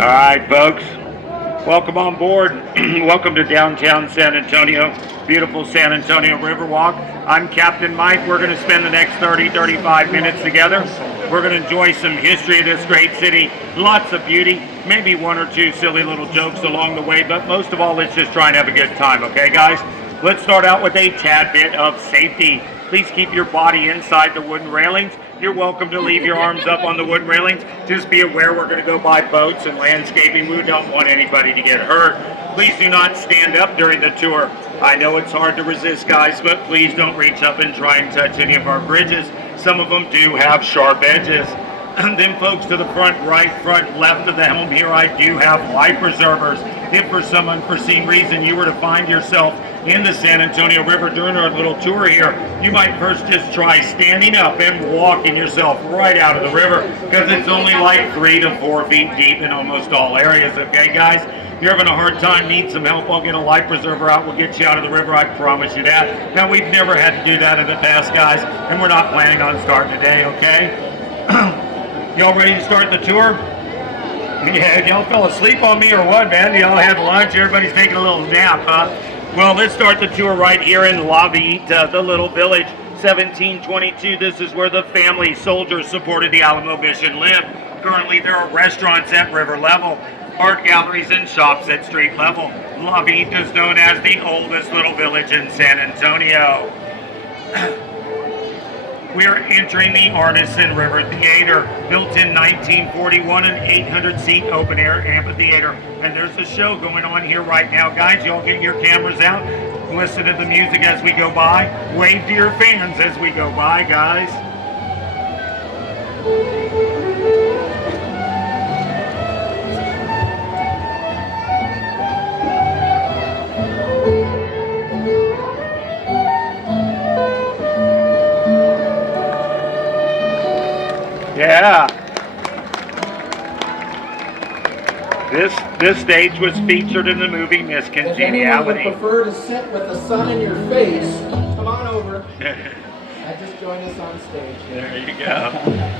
All right, folks. Welcome on board. Welcome to downtown San Antonio, beautiful San Antonio Riverwalk. I'm Captain Mike. We're going to spend the next 35 minutes together. We're going to enjoy some history of this great city, lots of beauty, maybe one or two silly little jokes along the way, but most of all, let's just try and have a good time, okay, guys? Let's start out with a tad bit of safety. Please keep your body inside the wooden railings. You're welcome to leave your arms up on the wooden railings. Just be aware we're going to go by boats and landscaping. We don't want anybody to get hurt. Please do not stand up during the tour. I know it's hard to resist, guys, but please don't reach up and try and touch any of our bridges. Some of them do have sharp edges. And then, folks, to the front right, front left of the helm here, I do have life preservers. If for some unforeseen reason you were to find yourself in the San Antonio River during our little tour here, you might first just try standing up and walking yourself right out of the river, because it's only like 3 to 4 feet deep in almost all areas, okay, guys? If you're having a hard time, need some help, I'll get a life preserver out. We'll get you out of the river, I promise you that. Now, we've never had to do that in the past, guys, and we're not planning on starting today, okay? Y'all ready to start the tour? Yeah, y'all fell asleep on me or what, man? Y'all had lunch, everybody's taking a little nap, huh? Well, let's start the tour right here in La Villita, the little village. 1722, this is where the family soldiers supported the Alamo Mission lived. Currently, there are restaurants at river level, art galleries and shops at street level. La Villita is known as the oldest little village in San Antonio. We are entering the Artisan River Theater, built in 1941, an 800-seat open-air amphitheater. And there's a show going on here right now. Guys, y'all get your cameras out, listen to the music as we go by, wave to your fans as we go by, guys. Yeah. This stage was featured in the movie Miss Congeniality. If anyone would prefer to sit with the sun in your face, come on over. I just joined us on stage. There you go.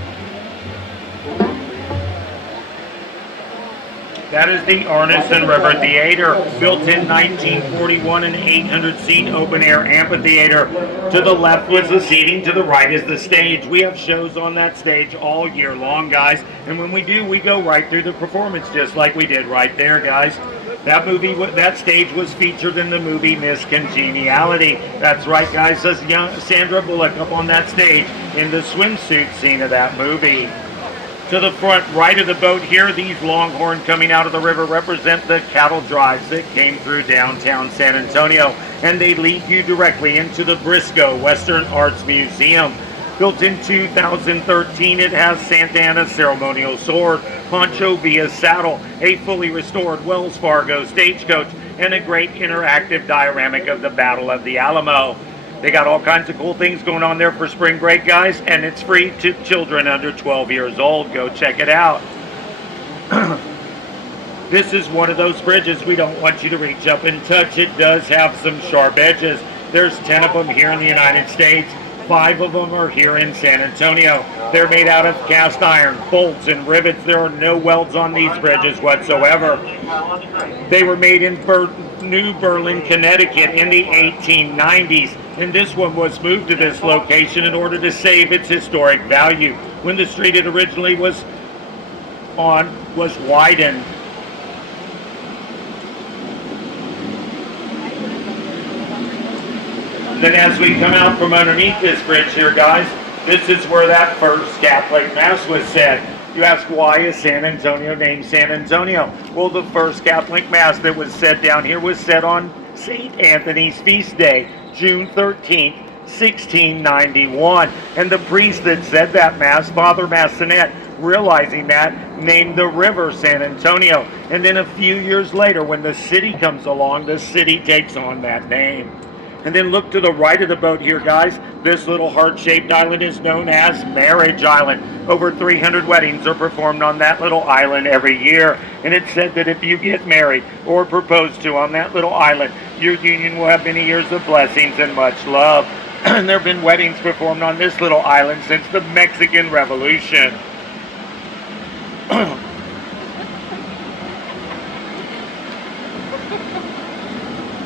That is the Artisan River Theater, built in 1941, an 800-seat open-air amphitheater. To the left was the seating, to the right is the stage. We have shows on that stage all year long, guys. And when we do, we go right through the performance, just like we did right there, guys. That stage was featured in the movie Miss Congeniality. That's right, guys. Says young Sandra Bullock up on that stage in the swimsuit scene of that movie. To the front right of the boat here, these longhorns coming out of the river represent the cattle drives that came through downtown San Antonio, and they lead you directly into the Briscoe Western Arts Museum. Built in 2013, it has Santa Anna's ceremonial sword, Pancho Villa's saddle, a fully restored Wells Fargo stagecoach, and a great interactive dioramic of the Battle of the Alamo. They got all kinds of cool things going on there for spring break, guys, and it's free to children under 12 years old. Go check it out. This is one of those bridges we don't want you to reach up and touch. It does have some sharp edges. There's 10 of them here in the United States. 5 of them are here in San Antonio. They're made out of cast iron, bolts, and rivets. There are no welds on these bridges whatsoever. They were made in New Berlin, Connecticut in the 1890s. And this one was moved to this location in order to save its historic value when the street it originally was on was widened. Then as we come out from underneath this bridge here, guys, this is where that first Catholic Mass was said. You ask, why is San Antonio named San Antonio? Well, the first Catholic Mass that was said down here was said on St. Anthony's feast day, June 13th, 1691. And the priest that said that Mass, Father Massonet, realizing that, named the river San Antonio. And then a few years later, when the city comes along, the city takes on that name. And then look to the right of the boat here, guys. This little heart-shaped island is known as Marriage Island. Over 300 weddings are performed on that little island every year. And it's said that if you get married or proposed to on that little island, your union will have many years of blessings and much love. And there have been weddings performed on this little island since the Mexican Revolution.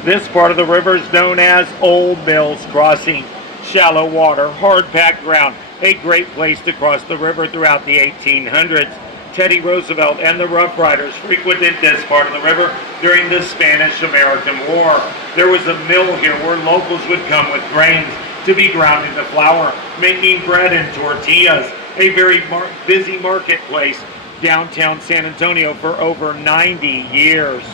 This part of the river is known as Old Mills Crossing. Shallow water, hard-packed ground, a great place to cross the river throughout the 1800s. Teddy Roosevelt and the Rough Riders frequented this part of the river during the Spanish-American War. There was a mill here where locals would come with grains to be ground into flour, making bread and tortillas. A very busy marketplace downtown San Antonio for over 90 years.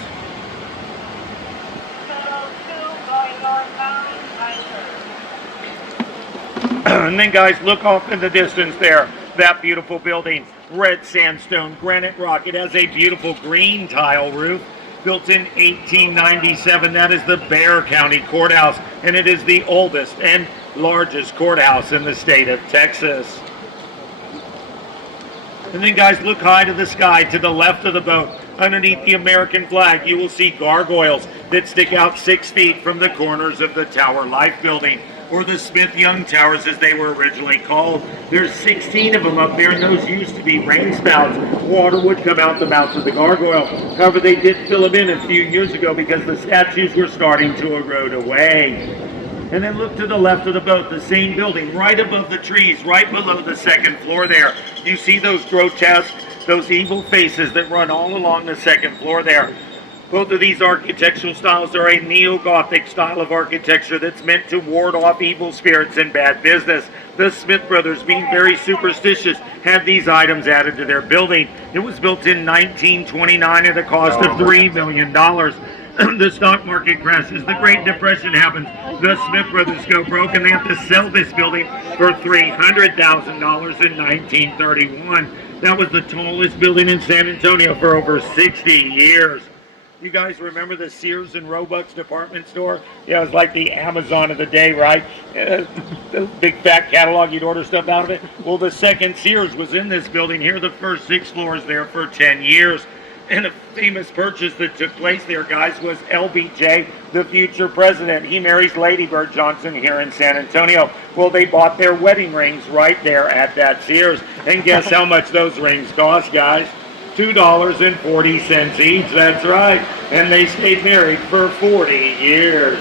And then guys, look off in the distance there, that beautiful building, red sandstone, granite rock. It has a beautiful green tile roof, built in 1897. That is the Bexar County Courthouse, and it is the oldest and largest courthouse in the state of Texas. And then guys, look high to the sky to the left of the boat. Underneath the American flag, you will see gargoyles that stick out 6 feet from the corners of the Tower Life building, or the Smith-Young Towers as they were originally called. There's 16 of them up there, and those used to be rain spouts. Water would come out the mouths of the gargoyle. However, they did fill them in a few years ago because the statues were starting to erode away. And then look to the left of the boat, the same building, right above the trees, right below the second floor there. You see those grotesque, those evil faces that run all along the second floor there. Both of these architectural styles are a neo-Gothic style of architecture that's meant to ward off evil spirits and bad business. The Smith brothers, being very superstitious, had these items added to their building. It was built in 1929 at a cost of $3 million. The stock market crashes, the Great Depression happens, the Smith brothers go broke, and they have to sell this building for $300,000 in 1931. That was the tallest building in San Antonio for over 60 years. You guys remember the Sears and Roebuck's department store? Yeah, it was like the Amazon of the day, right? The big fat catalog, you'd order stuff out of it. Well, the second Sears was in this building here, the first 6 floors there for 10 years. And a famous purchase that took place there, guys, was LBJ, the future president. He marries Lady Bird Johnson here in San Antonio. Well, they bought their wedding rings right there at that Sears. And guess how much those rings cost, guys? $2.40 each, that's right. And they stayed married for 40 years.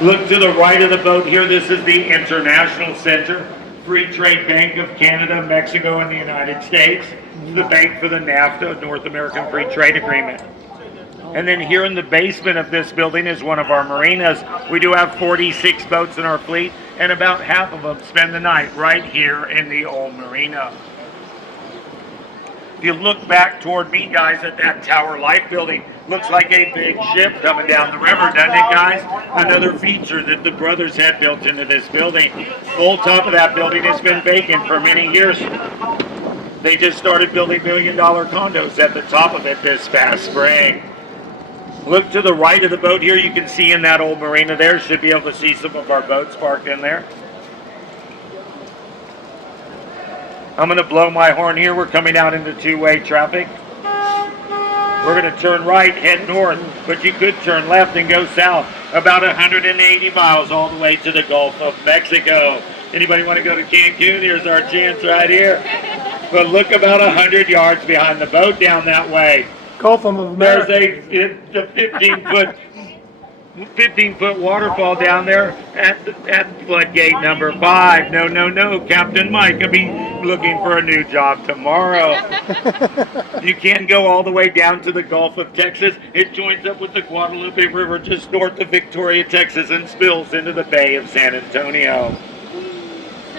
Look to the right of the boat here. This is the International Center, Free Trade Bank of Canada, Mexico, and the United States. The bank for the NAFTA, North American Free Trade Agreement. And then here in the basement of this building is one of our marinas. We do have 46 boats in our fleet, and about half of them spend the night right here in the old marina. If you look back toward me, guys, at that Tower Life building, looks like a big ship coming down the river, doesn't it, guys? Another feature that the brothers had built into this building. The whole top of that building has been vacant for many years. They just started building million-dollar condos at the top of it this past spring. Look to the right of the boat here. You can see in that old marina there. Should be able to see some of our boats parked in there. I'm going to blow my horn here. We're coming out into two-way traffic. We're going to turn right, head north, but you could turn left and go south. About 180 miles all the way to the Gulf of Mexico. Anybody want to go to Cancun? Here's our chance right here. But look about 100 yards behind the boat down that way. Gulf of America. There's a 15-foot waterfall down there at floodgate number 5. No, Captain Mike. I'll be looking for a new job tomorrow. You can go all the way down to the Gulf of Texas. It joins up with the Guadalupe River just north of Victoria, Texas, and spills into the Bay of San Antonio.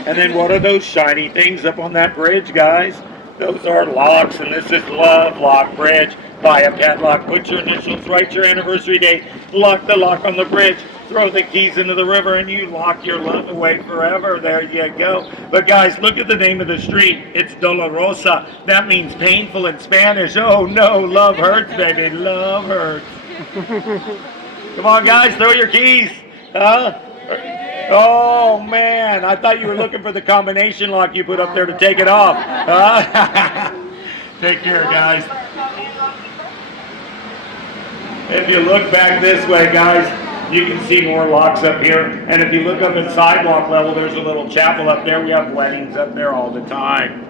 And then what are those shiny things up on that bridge, guys? Those are locks, and this is Love Lock Bridge. Buy a padlock, put your initials, write your anniversary date, lock the lock on the bridge, throw the keys into the river, and you lock your love away forever. There you go. But guys, look at the name of the street. It's Dolorosa. That means painful in Spanish. Oh no, love hurts, baby. Love hurts. Come on, guys, throw your keys. Huh? Oh man, I thought you were looking for the combination lock you put up there to take it off. Take care, guys. If you look back this way, guys, you can see more locks up here. And if you look up at sidewalk level, there's a little chapel up there. We have weddings up there all the time.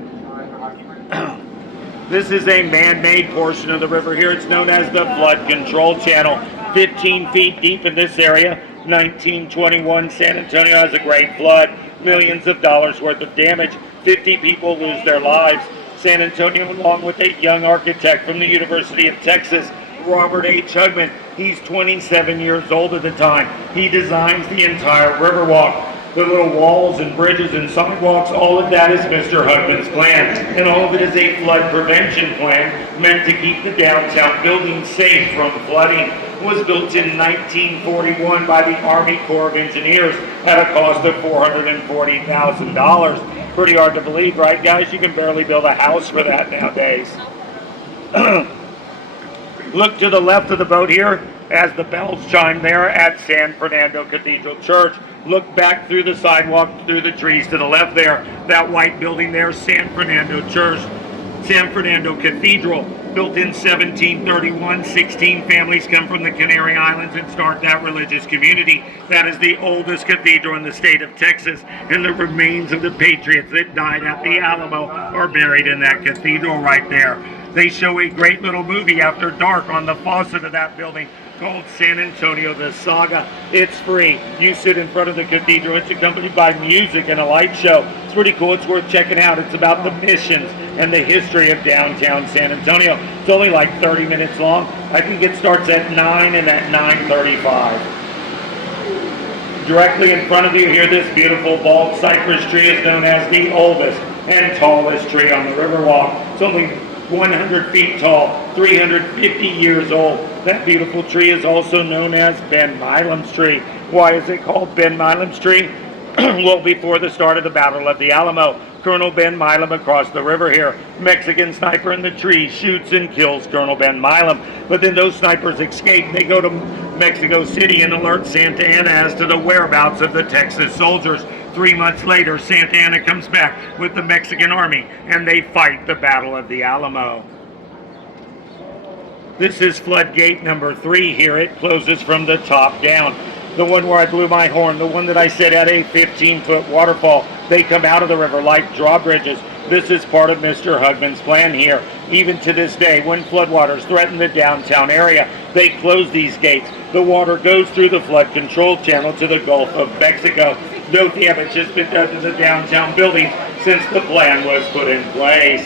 This is a man-made portion of the river here. It's known as the flood control channel. 15 feet deep in this area. 1921, San Antonio has a great flood. Millions of dollars worth of damage. 50 people lose their lives. San Antonio, along with a young architect from the University of Texas, Robert H. Hugman. He's 27 years old at the time. He designs the entire Riverwalk. The little walls and bridges and sidewalks, all of that is Mr. Hugman's plan. And all of it is a flood prevention plan meant to keep the downtown buildings safe from flooding. It was built in 1941 by the Army Corps of Engineers at a cost of $440,000. Pretty hard to believe, right guys? You can barely build a house for that nowadays. Look to the left of the boat here as the bells chime there at San Fernando Cathedral Church. Look back through the sidewalk, through the trees to the left there. That white building there, San Fernando Church. San Fernando Cathedral, built in 1731. 16 families come from the Canary Islands and start that religious community. That is the oldest cathedral in the state of Texas, and the remains of the patriots that died at the Alamo are buried in that cathedral right there. They show a great little movie after dark on the faucet of that building called San Antonio the Saga. It's free. You sit in front of the cathedral. It's accompanied by music and a light show. It's pretty cool. It's worth checking out. It's about the missions and the history of downtown San Antonio. It's only like 30 minutes long. I think it starts at 9 and at 9:35. Directly in front of you here, this beautiful bald cypress tree is known as the oldest and tallest tree on the Riverwalk. It's only 100 feet tall, 350 years old. That beautiful tree is also known as Ben Milam's tree. Why is it called Ben Milam's tree? Well, before the start of the Battle of the Alamo, Colonel Ben Milam across the river here, Mexican sniper in the tree shoots and kills Colonel Ben Milam. But then those snipers escape. They go to Mexico City and alert Santa Anna as to the whereabouts of the Texas soldiers. 3 months later, Santa Anna comes back with the Mexican army, and they fight the Battle of the Alamo. This is floodgate number 3 here. It closes from the top down. The one where I blew my horn, the one that I said had a 15-foot waterfall. They come out of the river like drawbridges. This is part of Mr. Hugman's plan here. Even to this day, when floodwaters threaten the downtown area, they close these gates. The water goes through the flood control channel to the Gulf of Mexico. No damage has been done to the downtown building since the plan was put in place.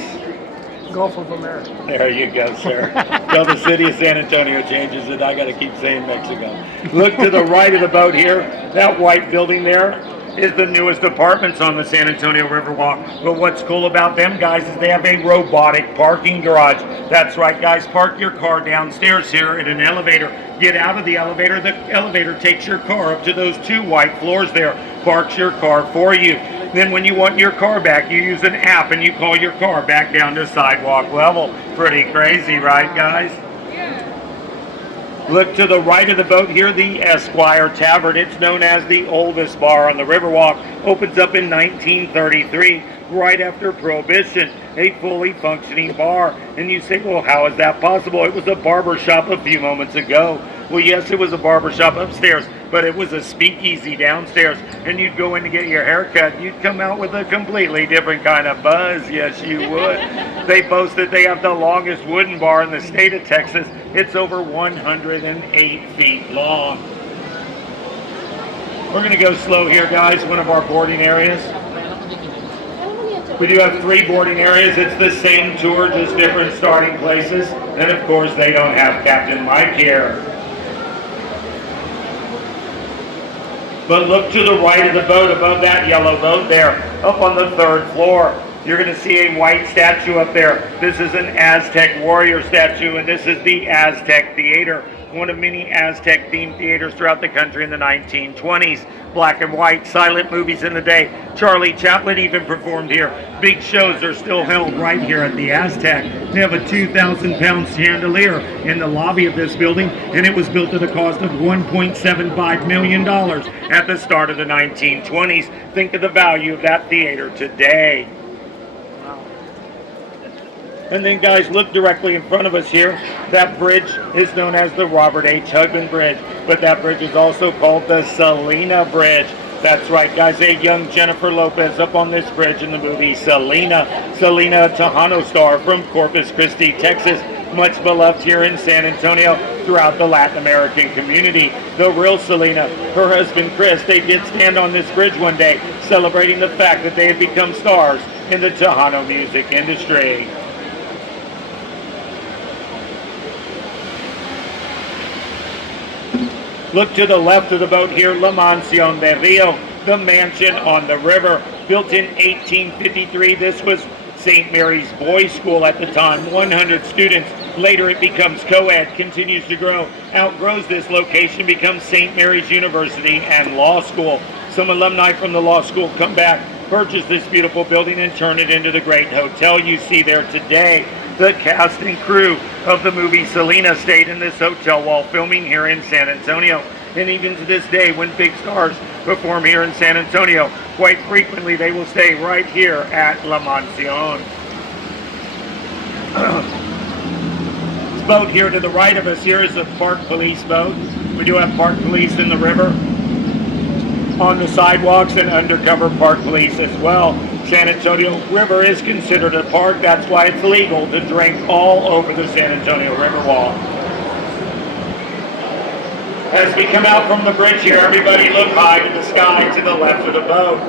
Gulf of America. There you go, sir. Till the city of San Antonio changes it, I got to keep saying Mexico. Look to the right of the boat here. That white building there is the newest apartments on the San Antonio Riverwalk. But what's cool about them, guys, is they have a robotic parking garage. That's right, guys. Park your car downstairs here in an elevator. Get out of the elevator takes your car up to those 2 white floors there, parks your car for you. Then when you want your car back, you use an app and you call your car back down to sidewalk level. Pretty crazy, right, guys? Look to the right of the boat here, the Esquire Tavern. It's known as the oldest bar on the Riverwalk. Opens up in 1933, right after Prohibition. A fully functioning bar. And you say, well, how is that possible? It was a barber shop a few moments ago. Well, yes, it was a barber shop upstairs, but it was a speakeasy downstairs. And you'd go in to get your hair cut. You'd come out with a completely different kind of buzz. Yes, you would. They boast that they have the longest wooden bar in the state of Texas. It's over 108 feet long. We're going to go slow here, guys. One of our boarding areas. We do have 3 boarding areas. It's the same tour, just different starting places. And of course, they don't have Captain Mike here. But look to the right of the boat, above that yellow boat there, up on the 3rd floor. You're going to see a white statue up there. This is an Aztec warrior statue, and this is the Aztec Theater, one of many Aztec-themed theaters throughout the country in the 1920s. Black and white, silent movies in the day. Charlie Chaplin even performed here. Big shows are still held right here at the Aztec. They have a 2,000-pound chandelier in the lobby of this building, and it was built at a cost of $1.75 million at the start of the 1920s. Think of the value of that theater today. And then, guys, look directly in front of us here. That bridge is known as the Robert H. Hugman Bridge, but that bridge is also called the Selena Bridge. That's right, guys. A young Jennifer Lopez up on this bridge in the movie Selena. Selena, a Tejano star from Corpus Christi, Texas, much beloved here in San Antonio throughout the Latin American community. The real Selena, her husband Chris, they did stand on this bridge one day celebrating the fact that they had become stars in the Tejano music industry. Look to the left of the boat here, La Mansión de Rio, the mansion on the river. Built in 1853, this was St. Mary's Boys' School at the time, 100 students. Later it becomes co-ed, continues to grow, outgrows this location, becomes St. Mary's University and Law School. Some alumni from the law school come back, purchase this beautiful building and turn it into the great hotel you see there today. The cast and crew of the movie Selena stayed in this hotel while filming here in San Antonio. And even to this day, when big stars perform here in San Antonio, quite frequently they will stay right here at La Mansión. This boat here to the right of us here is a park police boat. We do have park police in the river, on the sidewalks, and undercover park police as well. San Antonio River is considered a park. That's why it's legal to drink all over the San Antonio Riverwalk. As we come out from the bridge here, everybody look high to the sky to the left of the boat.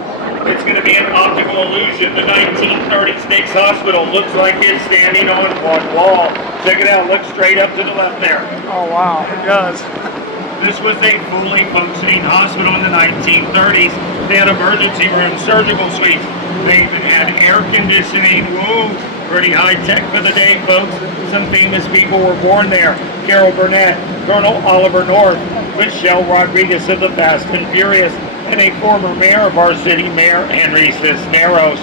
It's going to be an optical illusion. The 1930 Snakes Hospital looks like it's standing on one wall. Check it out. Look straight up to the left there. Oh, wow. It does. This was a fully functioning hospital in the 1930s. They had emergency rooms, surgical suites. They even had air conditioning. Whoa, pretty high tech for the day, folks. Some famous people were born there. Carol Burnett, Colonel Oliver North, Michelle Rodriguez of the Fast and Furious, and a former mayor of our city, Mayor Henry Cisneros.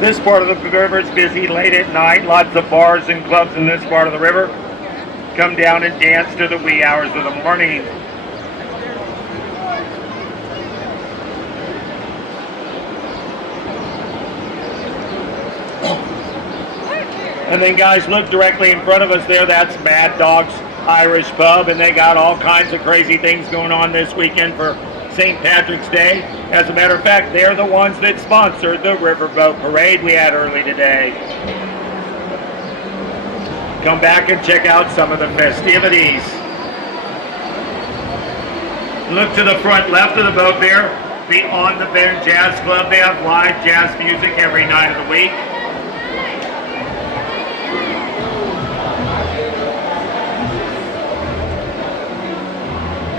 This part of the river is busy late at night. Lots of bars and clubs in this part of the river. Come down and dance to the wee hours of the morning. And then guys, look directly in front of us there. That's Mad Dog's Irish Pub, and they got all kinds of crazy things going on this weekend for St. Patrick's Day. As a matter of fact, they're the ones that sponsored the Riverboat Parade we had early today. Come back and check out some of the festivities. Look to the front left of the boat there, the On the Bend Jazz Club. They have live jazz music every night of the week.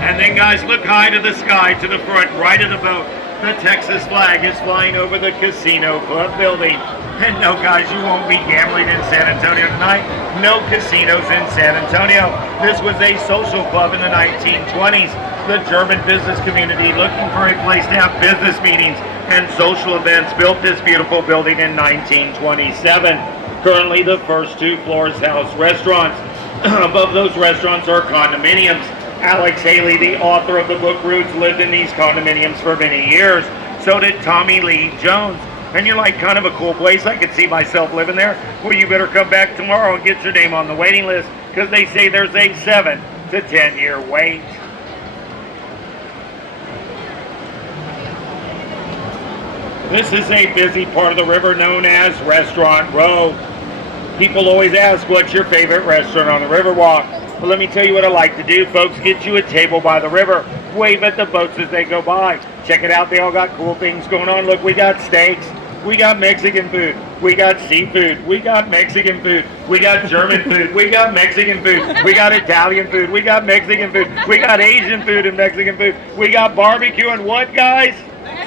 And then guys, look high to the sky to the front right of the boat. The Texas flag is flying over the Casino Club building. And no guys, you won't be gambling in San Antonio tonight. No casinos in San Antonio. This was a social club in the 1920s. The German business community, looking for a place to have business meetings and social events, built this beautiful building in 1927. Currently the first two floors house restaurants. Above those restaurants are condominiums. Alex Haley, the author of the book Roots, lived in these condominiums for many years. So did Tommy Lee Jones. And you're like, kind of a cool place. I could see myself living there. Well, you better come back tomorrow and get your name on the waiting list, because they say there's a 7 to 10 year wait. This is a busy part of the river known as Restaurant Row. People always ask, what's your favorite restaurant on the Riverwalk? Well, let me tell you what I like to do, folks. Get you a table by the river. Wave at the boats as they go by. Check it out. They all got cool things going on. Look, we got steaks. We got Mexican food. We got seafood. We got Mexican food. We got German food. We got Mexican food. We got Italian food. We got Mexican food. We got Asian food and Mexican food. We got barbecue and what, guys?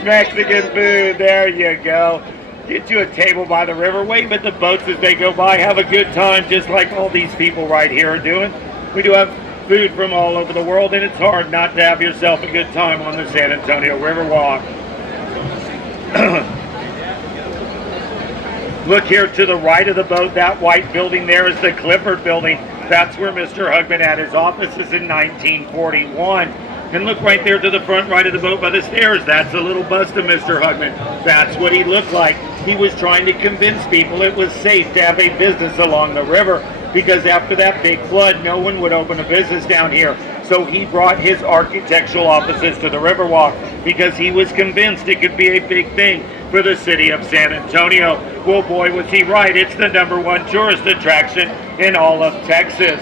Mexican food. There you go. Get you a table by the river. Wave at the boats as they go by. Have a good time, just like all these people right here are doing. We do have food from all over the world, and it's hard not to have yourself a good time on the San Antonio Riverwalk. Look here to the right of the boat. That white building there is the Clifford Building. That's where Mr. Hugman had his offices in 1941. And look right there to the front right of the boat by the stairs. That's a little bust of Mr. Hugman. That's what he looked like. He was trying to convince people it was safe to have a business along the river, because after that big flood, no one would open a business down here. So he brought his architectural offices to the Riverwalk because he was convinced it could be a big thing for the city of San Antonio. Well, boy, was he right. It's the #1 tourist attraction in all of Texas.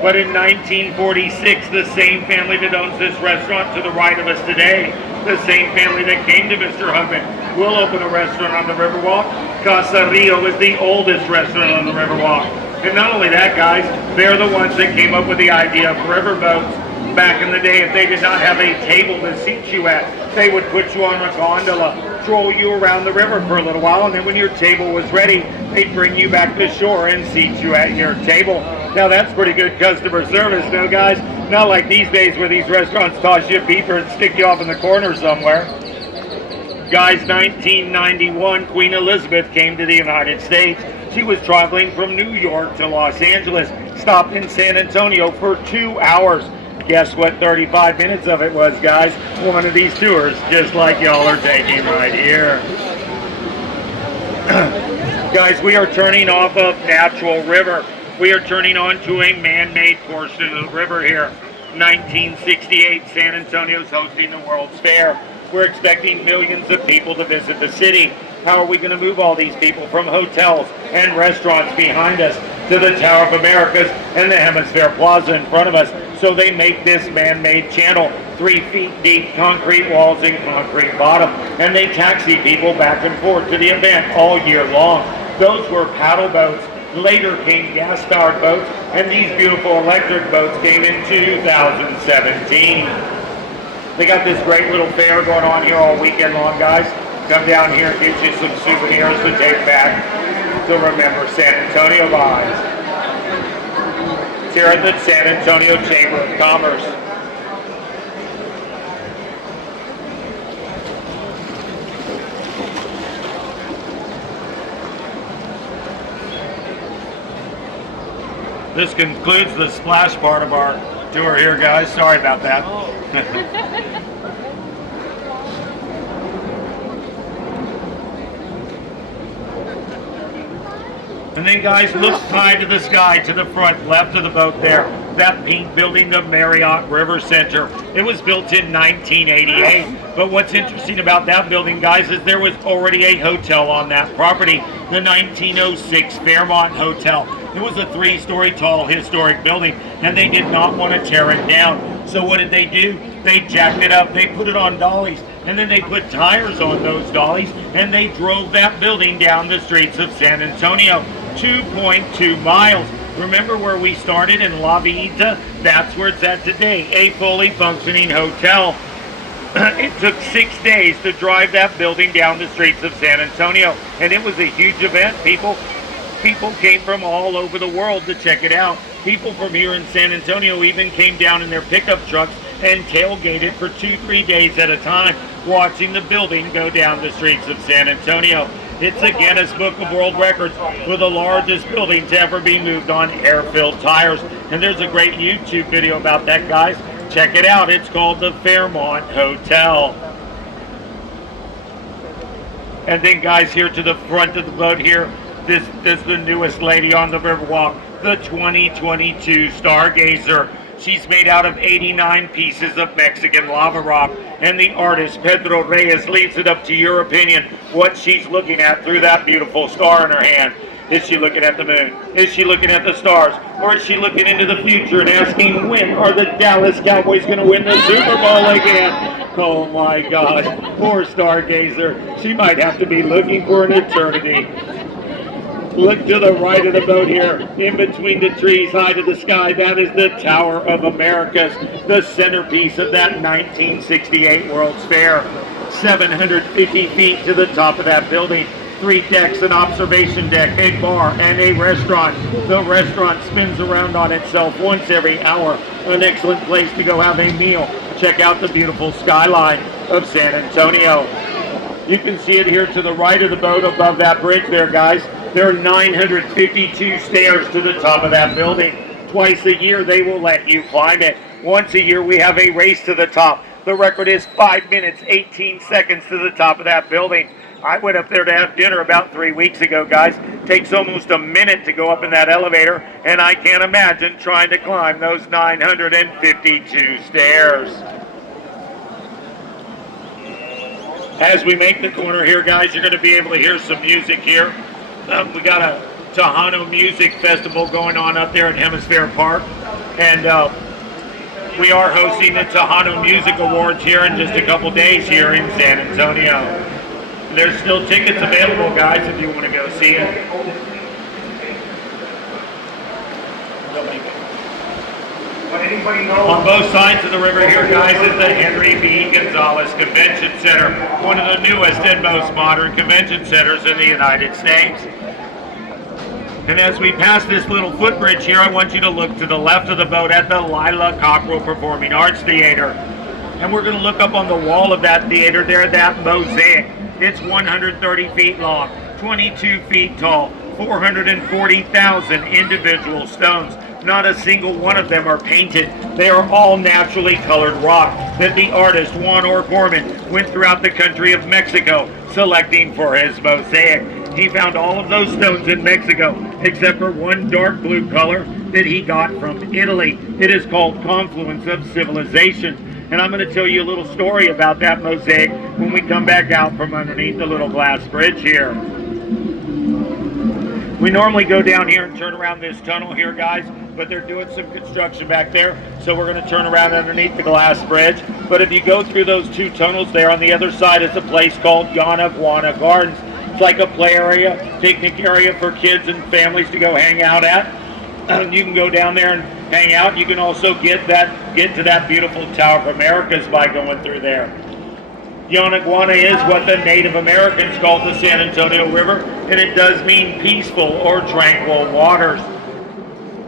But in 1946, the same family that owns this restaurant to the right of us today, the same family that came to Mr. Hubman, will open a restaurant on the Riverwalk. Casa Rio is the oldest restaurant on the Riverwalk. And not only that, guys, they're the ones that came up with the idea of riverboats. Back in the day, if they did not have a table to seat you at, they would put you on a gondola, troll you around the river for a little while, and then when your table was ready, they'd bring you back to shore and seat you at your table. Now that's pretty good customer service, no guys? Not like these days where these restaurants toss you a beeper and stick you off in the corner somewhere. Guys, 1991, Queen Elizabeth came to the United States. She was traveling from New York to Los Angeles, stopped in San Antonio for 2 hours. Guess what 35 minutes of it was, guys? One of these tours, just like y'all are taking right here. Guys, we are turning off of Natural River. We are turning onto a man-made portion of the river here. 1968, San Antonio's hosting the World's Fair. We're expecting millions of people to visit the city. How are we going to move all these people from hotels and restaurants behind us to the Tower of Americas and the Hemisphere Plaza in front of us? So they make this man-made channel, 3 feet deep, concrete walls and concrete bottom, and they taxi people back and forth to the event all year long. Those were paddle boats. Later came gas-powered boats, and these beautiful electric boats came in 2017. They got this great little fair going on here all weekend long, guys. Come down here and get you some souvenirs to take back to remember San Antonio vibes. It's here at the San Antonio Chamber of Commerce. This concludes the splash part of our tour here, guys. Sorry about that. And then, guys, look high to the sky, to the front left of the boat there. That pink building, the Marriott River Center. It was built in 1988. But what's interesting about that building, guys, is there was already a hotel on that property, the 1906 Fairmont Hotel. It was a 3-story tall historic building, and they did not want to tear it down. So what did they do? They jacked it up, they put it on dollies, and then they put tires on those dollies, and they drove that building down the streets of San Antonio. 2.2 miles. Remember where we started in La Villita? That's where it's at today, a fully functioning hotel. It took 6 days to drive that building down the streets of San Antonio, and it was a huge event. People came from all over the world to check it out. People from here in San Antonio even came down in their pickup trucks and tailgated for 2-3 days at a time, watching the building go down the streets of San Antonio. It's a Guinness Book of World Records for the largest building to ever be moved on air-filled tires. And there's a great YouTube video about that, guys. Check it out. It's called the Fairmont Hotel. And then, guys, here to the front of the boat here, this is the newest lady on the Riverwalk, the 2022 Stargazer. She's made out of 89 pieces of Mexican lava rock, and the artist Pedro Reyes leaves it up to your opinion what she's looking at through that beautiful star in her hand. Is she looking at the moon? Is she looking at the stars? Or is she looking into the future and asking, when are the Dallas Cowboys going to win the Super Bowl again? Oh my gosh, poor Stargazer. She might have to be looking for an eternity. Look to the right of the boat here, in between the trees, high to the sky. That is the Tower of Americas, the centerpiece of that 1968 World's Fair. 750 feet to the top of that building. 3 decks, an observation deck, a bar, and a restaurant. The restaurant spins around on itself once every hour. An excellent place to go have a meal. Check out the beautiful skyline of San Antonio. You can see it here to the right of the boat above that bridge there, guys. There are 952 stairs to the top of that building. Twice a year they will let you climb it. Once a year we have a race to the top. The record is 5 minutes, 18 seconds to the top of that building. I went up there to have dinner about 3 weeks ago, guys. Takes almost a minute to go up in that elevator, and I can't imagine trying to climb those 952 stairs. As we make the corner here, guys, you're going to be able to hear some music here. We got a Tullahoma Music Festival going on up there at Hemisphere Park, and we are hosting the Tullahoma Music Awards here in just a couple days here in San Antonio. There's still tickets available, guys, if you want to go see it. On both sides of the river here, guys, is the Henry B. Gonzalez Convention Center, one of the newest and most modern convention centers in the United States. And as we pass this little footbridge here, I want you to look to the left of the boat at the Lila Cockrell Performing Arts Theater. And we're going to look up on the wall of that theater there, that mosaic. It's 130 feet long, 22 feet tall, 440,000 individual stones. Not a single one of them are painted. They are all naturally colored rock that the artist Juan O'Gorman went throughout the country of Mexico selecting for his mosaic. He found all of those stones in Mexico except for one dark blue color that he got from Italy. It is called Confluence of Civilization. And I'm going to tell you a little story about that mosaic when we come back out from underneath the little glass bridge here. We normally go down here and turn around this tunnel here, guys, but they're doing some construction back there, so we're going to turn around underneath the glass bridge. But if you go through those two tunnels there, on the other side is a place called Yanaguana Gardens. It's like a play area, picnic area for kids and families to go hang out at. You can go down there and hang out. You can also get to that beautiful Tower of Americas by going through there. Yanaguana is what the Native Americans called the San Antonio River, and it does mean peaceful or tranquil waters.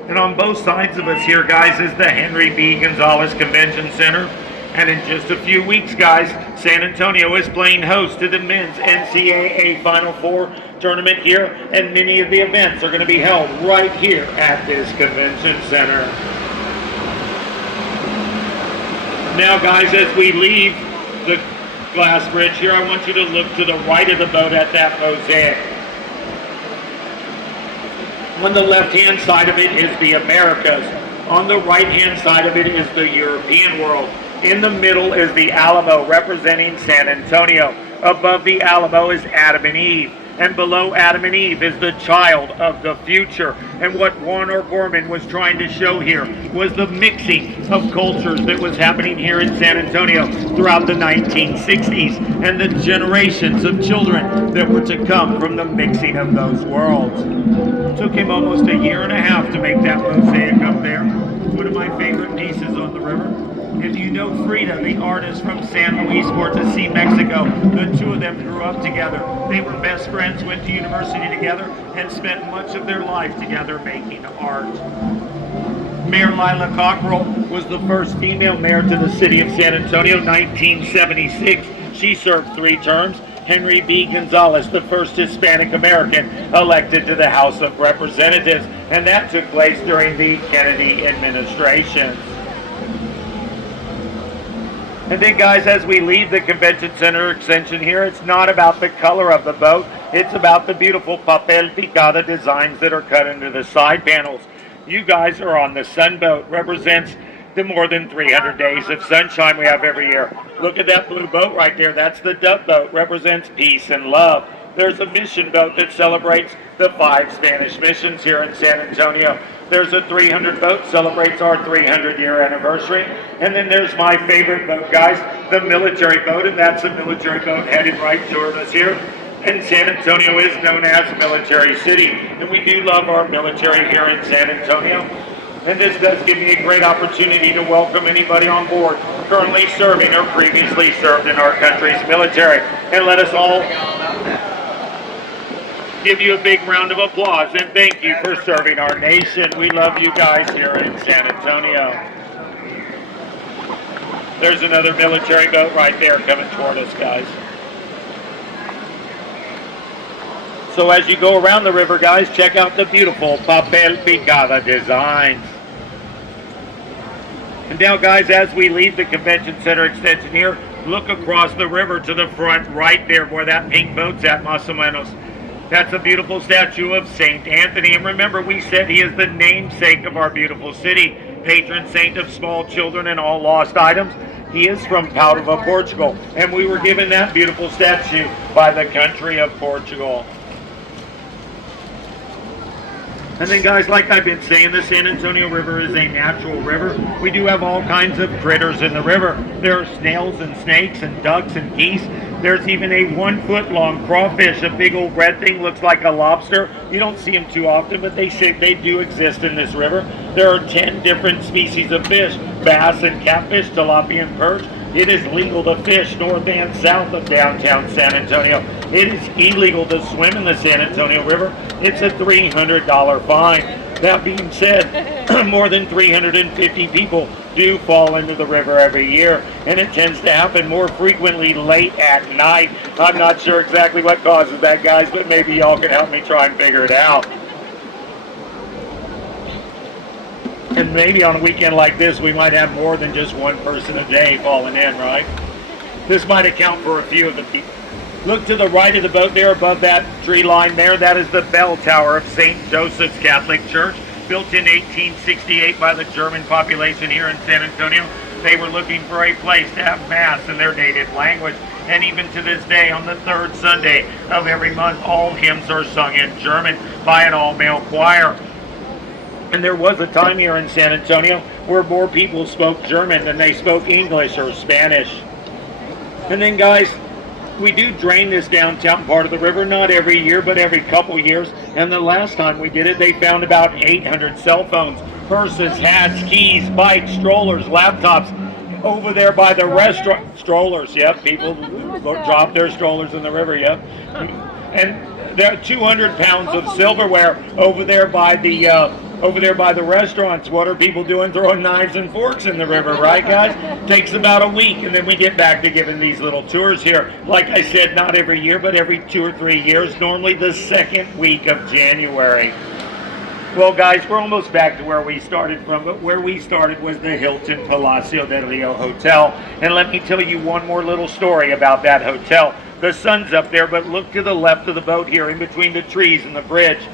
And on both sides of us here, guys, is the Henry B. Gonzalez Convention Center. And in just a few weeks, guys, San Antonio is playing host to the men's NCAA Final Four tournament here, and many of the events are going to be held right here at this convention center. Now, guys, as we leave the glass bridge here, I want you to look to the right of the boat at that mosaic. On the left-hand side of it is the Americas. On the right-hand side of it is the European world. In the middle is the Alamo, representing San Antonio. Above the Alamo is Adam and Eve. And below Adam and Eve is the child of the future. And what Juan O'Gorman was trying to show here was the mixing of cultures that was happening here in San Antonio throughout the 1960s, and the generations of children that were to come from the mixing of those worlds. It took him almost a year and a half to make that mosaic up there. One of my favorite pieces on the river. If you know Frida, the artist from San Luis Potosí, Mexico, the two of them grew up together. They were best friends, went to university together, and spent much of their life together making art. Mayor Lila Cockrell was the first female mayor to the city of San Antonio, 1976. She served 3 terms. Henry B. Gonzalez, the first Hispanic American elected to the House of Representatives, and that took place during the Kennedy administration. And then, guys, as we leave the convention center extension here, it's not about the color of the boat. It's about the beautiful papel picada designs that are cut into the side panels. You guys are on the Sunboat, represents the more than 300 days of sunshine we have every year. Look at that blue boat right there. That's the Dove Boat, represents peace and love. There's a mission boat that celebrates the 5 Spanish missions here in San Antonio. There's a 300 boat, celebrates our 300-year anniversary. And then there's my favorite boat, guys, the military boat, and that's a military boat headed right toward us here. And San Antonio is known as Military City, and we do love our military here in San Antonio. And this does give me a great opportunity to welcome anybody on board currently serving or previously served in our country's military. And let us all give you a big round of applause and thank you for serving our nation. We love you guys here in San Antonio. There's another military boat right there coming toward us, guys. So as you go around the river, guys, check out the beautiful papel picada designs. And And now, guys, as we leave the convention center extension here, look across the river to the front right there where that pink boat's at, más o menos. That's a beautiful statue of St. Anthony. And remember, we said he is the namesake of our beautiful city, patron saint of small children and all lost items. He is from Padua, Portugal, and we were given that beautiful statue by the country of Portugal. And then, guys, like I've been saying, the San Antonio River is a natural river. We do have all kinds of critters in the river. There are snails and snakes and ducks and geese. There's even a 1 foot long crawfish, a big old red thing, looks like a lobster. You don't see them too often, but they say they do exist in this river. There are 10 different species of fish, bass and catfish, tilapia and perch. It is legal to fish north and south of downtown San Antonio. It is illegal to swim in the San Antonio River. It's a $300 fine. That being said, more than 350 people do fall into the river every year, and it tends to happen more frequently late at night. I'm not sure exactly what causes that, guys, but maybe y'all can help me try and figure it out. And maybe on a weekend like this, we might have more than just one person a day falling in, right? This might account for a few of the people. Look to the right of the boat there above that tree line there. That is the bell tower of St. Joseph's Catholic Church, built in 1868 by the German population here in San Antonio. They were looking for a place to have Mass in their native language. And even to this day, on the third Sunday of every month, all hymns are sung in German by an all-male choir. And there was a time here in San Antonio where more people spoke German than they spoke English or Spanish. And then, guys, we do drain this downtown part of the river, not every year, but every couple years. And the last time we did it, they found about 800 cell phones, purses, hats, keys, bikes, strollers, laptops, over there by the restaurant. Strollers, yep, people drop their strollers in the river, yep. And there are 200 pounds of silverware over there by the restaurants. What are people doing? Throwing knives and forks in the river, right, guys? Takes about a week, and then we get back to giving these little tours here. Like I said, not every year, but every 2 or 3 years, normally the second week of January. Well, guys, we're almost back to where we started from, but where we started was the Hilton Palacio del Rio Hotel. And let me tell you one more little story about that hotel. The sun's up there, but look to the left of the boat here, in between the trees and the bridge.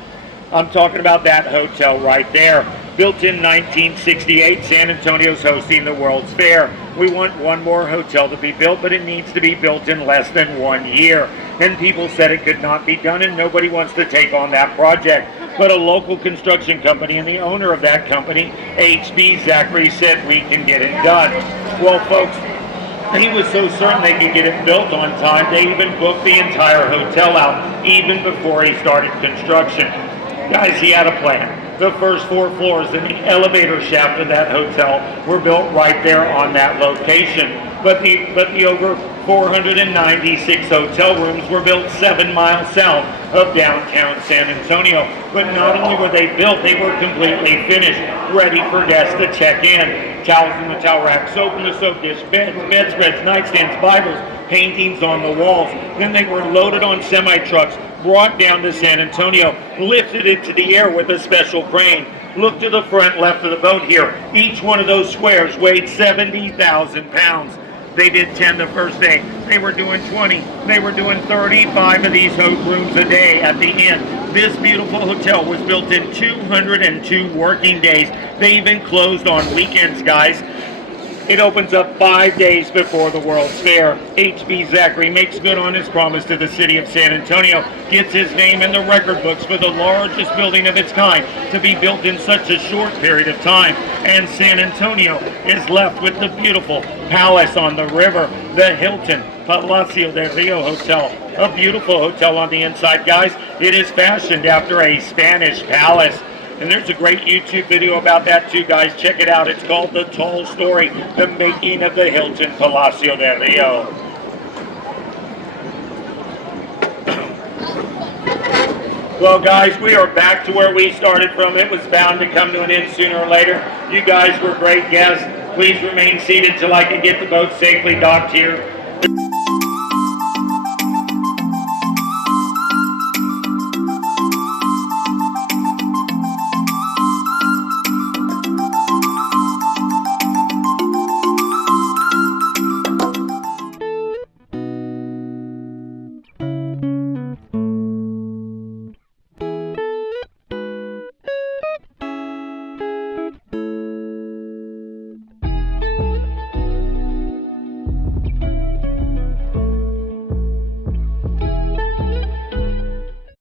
I'm talking about that hotel right there. Built in 1968, San Antonio's hosting the World's Fair. We want one more hotel to be built, but it needs to be built in less than 1 year. And people said it could not be done, and nobody wants to take on that project. But a local construction company and the owner of that company, HB Zachary, said we can get it done. Well, folks, he was so certain they could get it built on time, they even booked the entire hotel out, even before he started construction. Guys, he had a plan. The first 4 floors and the elevator shaft of that hotel were built right there on that location. But the over 496 hotel rooms were built 7 miles south of downtown San Antonio. But not only were they built, they were completely finished, ready for guests to check in. Towels in the towel rack, soap in the soap dish, beds, bedspreads, nightstands, Bibles, paintings on the walls. Then they were loaded on semi-trucks, brought down to San Antonio, lifted into the air with a special crane. Look to the front left of the boat here. Each one of those squares weighed 70,000 pounds. They did 10 the first day. They were doing 20. They were doing 35 of these rooms a day at the end. This beautiful hotel was built in 202 working days. They even closed on weekends, guys. It opens up 5 days before the World's Fair. HB Zachary makes good on his promise to the city of San Antonio, gets his name in the record books for the largest building of its kind to be built in such a short period of time. And San Antonio is left with the beautiful palace on the river, the Hilton Palacio del Rio Hotel. A beautiful hotel on the inside, guys. It is fashioned after a Spanish palace. And there's a great YouTube video about that too, guys. Check it out. It's called The Tall Story, The Making of the Hilton Palacio del Rio. Well, guys, we are back to where we started from. It was bound to come to an end sooner or later. You guys were great guests. Please remain seated till I can get the boat safely docked here.